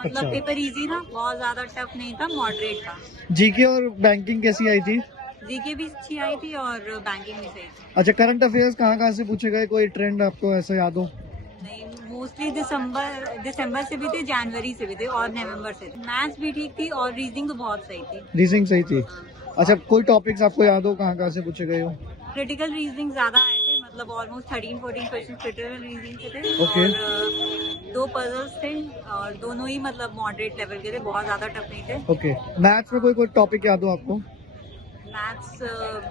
मतलब paper easy था, बहुत ज्यादा टफ नहीं था, मॉडरेट था। जीके और बैंकिंग कैसी आई थी? जीके भी अच्छी आई थी और बैंकिंग भी सही थी। अच्छा, करंट अफेयर्स कहाँ से पूछे गए? कोई ट्रेंड आपको ऐसा याद हो? नहीं, मोस्टली दिसंबर से भी थे, जनवरी से भी थे और नवंबर से थे। मैथ्स भी ठीक थी और रीजनिंग तो बहुत सही थी। रीजनिंग सही थी। अच्छा, कोई टॉपिक्स आपको याद हो कहाँ से पूछे गए हो? क्रिटिकल रीजनिंग ज्यादा आए थे, मतलब ऑलमोस्ट 13-14 क्वेश्चन क्रिटिकल रीजनिंग से थे। Okay. और 2 पजल्स थे और दोनों ही मतलब मॉडरेट लेवल के थे, बहुत ज्यादा टफ नहीं थे। ओके, मैथ्स में कोई टॉपिक याद हो आपको? मैथ्स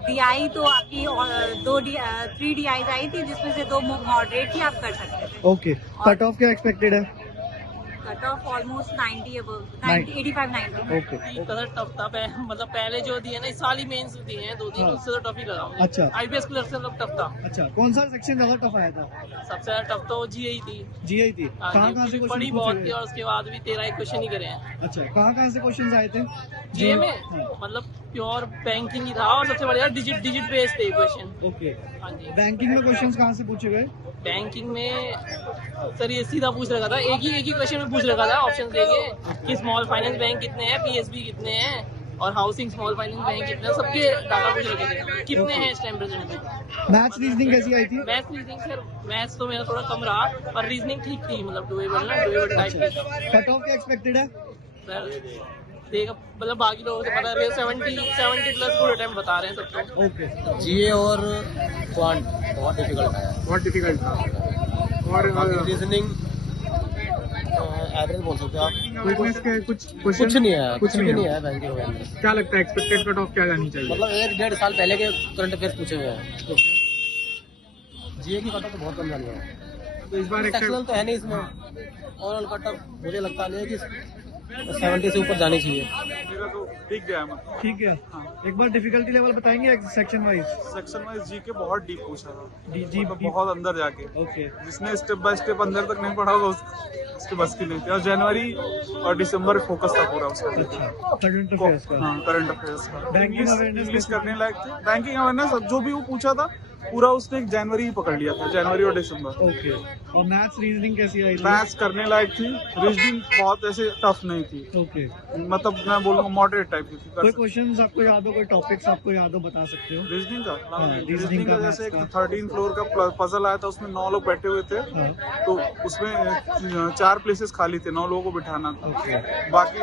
डीआई तो आपकी 3 डीआई आई थी, जिसमें से 2 मॉडरेट थी, आप कर सकते थे। ओके, कट ऑफ क्या एक्सपेक्टेड है? Cut off almost 90 above, 85-90। Okay, colour tough था। मतलब पहले जो दिए ना, इस साल ही मेंस दिए हैं 2 दिन, हाँ। उससे तो टफ ही लगा मुझे। अच्छा। आईबीएस कलर से मतलब टफ था। अच्छा, कौन सा सेक्शन ज्यादा टफ आया था? सबसे ज्यादा टफ तो जीआई थी। जीआई थी। हाँ कहाँ जी, से क्योंकि क्वेश्चन पढ़ी पूछे बहुत थी गए? और उसके बाद भी 13 क्वेश्चन ही करे हैं अच्छा, कहाँ से क्वेश्चन आए थे? जीए में। हाँ। मतलब प्योर बैंकिंग ही था और सबसे बढ़िया डिजिट बेस्ड थे क्वेश्चन। ओके, हाँ जी। बैंकिंग में क्वेश्चंस कहाँ से पूछे गए? बैंकिंग में सर ये सीधा पूछ रखा था, एक ही क्वेश्चन में पूछ रखा था ऑप्शन देके कि स्मॉल फाइनेंस बैंक कितने हैं, पीएसबी कितने हैं और हाउसिंग स्मॉल फाइनेंस बैंक कितने हैं, सबके डाटा पूछ रखे थे कितने हैं इस टाइम प्रेजेंट में। मैथ्स रीजनिंग कैसी आई थी? मैथ्स रीजनिंग सर, मैथ्स तो मेरा थोड़ा कम रहा पर रीजनिंग ठीक थी, मतलब डुएबल टाइप की। कट ऑफ क्या एक्सपेक्टेड है? सर देखा, मतलब बाकी लोगों से पता है 70 प्लस पूरे टाइम बता रहे हैं सबको। ओके, जीए और क्वांट बहुत डिफिकल्ट था। बहुत डिफिकल्ट था। और रीजनिंग एवरेज बोल सकते हो आप। फिटनेस के कुछ कुछ नहीं है, कुछ भी नहीं नहीं है। है बैंकिंग में। क्या लगता है एक्सपेक्टेड कट ऑफ क्या जानी चाहिए? मतलब 1-1.5 साल पहले के करंट अफेयर्स पूछे हुए हैं। जीए की कट ऑफ तो बहुत कम जानी है। तो इस बार सेक्शनल तो है नहीं इसमें। ओवरऑल कट ऑफ मुझे लगता नहीं है कि 70 से ऊपर जानी चाहिए। मेरा तो ठीक गया मतलब। ठीक है। एक बार डिफिकल्टी लेवल बताएंगे सेक्शन वाइज? सेक्शन वाइज जी के बहुत डीप पूछा था, जी मतलब बहुत अंदर जाके। ओके, जिसने स्टेप बाय स्टेप अंदर तक नहीं पढ़ा होगा उसके बस की नहीं थी। और जनवरी और दिसंबर फोकस था पूरा उसका। अच्छा, करंट अफेयर्स का। हाँ, करंट अफेयर्स का। Banking awareness इंग्लिश करने लायक थे। बैंकिंग अवेयरनेस जो भी वो पूछा था पूरा उसने जनवरी ही पकड़ लिया था, जनवरी और दिसंबर। ओके, और मैथ्स रीजनिंग कैसी आई थी? मैथ्स करने लायक थी, रीजनिंग बहुत ऐसे टफ नहीं थी, ओके, मतलब मैं बोलूँगा मॉडरेट टाइप की थी। कोई क्वेश्चंस आपको याद हो, कोई टॉपिक्स आपको याद हो, बता सकते हो? रीजनिंग का हाँ, रीजनिंग का जैसे एक 13 फ्लोर का पजल आया था, उसमें 9 लोग बैठे हुए थे। हाँ, तो उसमें 4 प्लेसेस खाली थे, 9 लोगों को बिठाना था। ओके, बाकी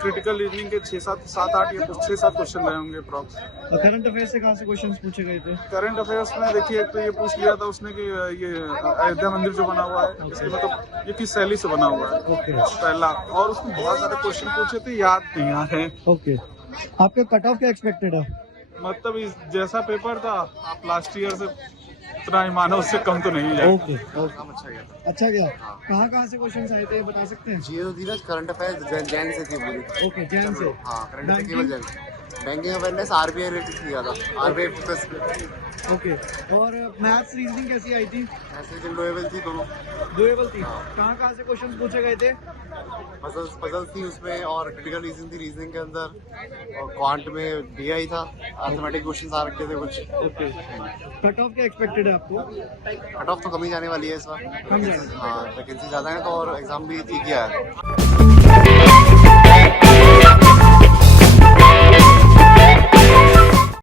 क्रिटिकल रीजनिंग के 6-7 या 6-7 क्वेश्चन रहे होंगे अप्रॉक्स। और करंट अफेयर्स से कहाँ से क्वेश्चंस पूछे गए थे? करंट अफेयर्स में देखिए, तो ये पूछ लिया था उसने कि ये अयोध्या मंदिर जो बना हुआ है इसके मतलब ये किस शैली से बना हुआ है, ओके, पहला। और उसमें बहुत सारे क्वेश्चन पूछे थे, याद नहीं आ रहे। ओके, आपका कट ऑफ क्या एक्सपेक्टेड है? मतलब इस जैसा पेपर था, आप लास्ट ईयर से इतना ही मानो, उससे कम तो नहीं जाए। ओके, अच्छा गया। कहाँ से क्वेश्चन आए थे, बता सकते हैं? जीए तो थी ना, करंट अफेयर्स जैन से थी पूरी। ओके, जैन से। हाँ, करंट अफेयर केवल Jain. Banking awareness RBI related किया था, आरबीआई फोकस। ओके, और मैथ्स रीजनिंग कैसी आई थी? ऐसे डोएबल थी दोनों। डुएबल थी। कहाँ से क्वेश्चन पूछे गए थे? पजल्स थी उसमें और क्रिटिकल रीजनिंग थी रीजनिंग के अंदर। और क्वांट में डीआई था, अर्थमेटिक क्वेश्चन आ रखे थे कुछ। ओके, कट ऑफ क्या एक्सपेक्टेड है आपको? कट ऑफ तो कमी जाने वाली है इस बार। कम जाएगी। हाँ, वैकेंसी ज्यादा है तो, और एग्जाम भी ठीक ही आया है।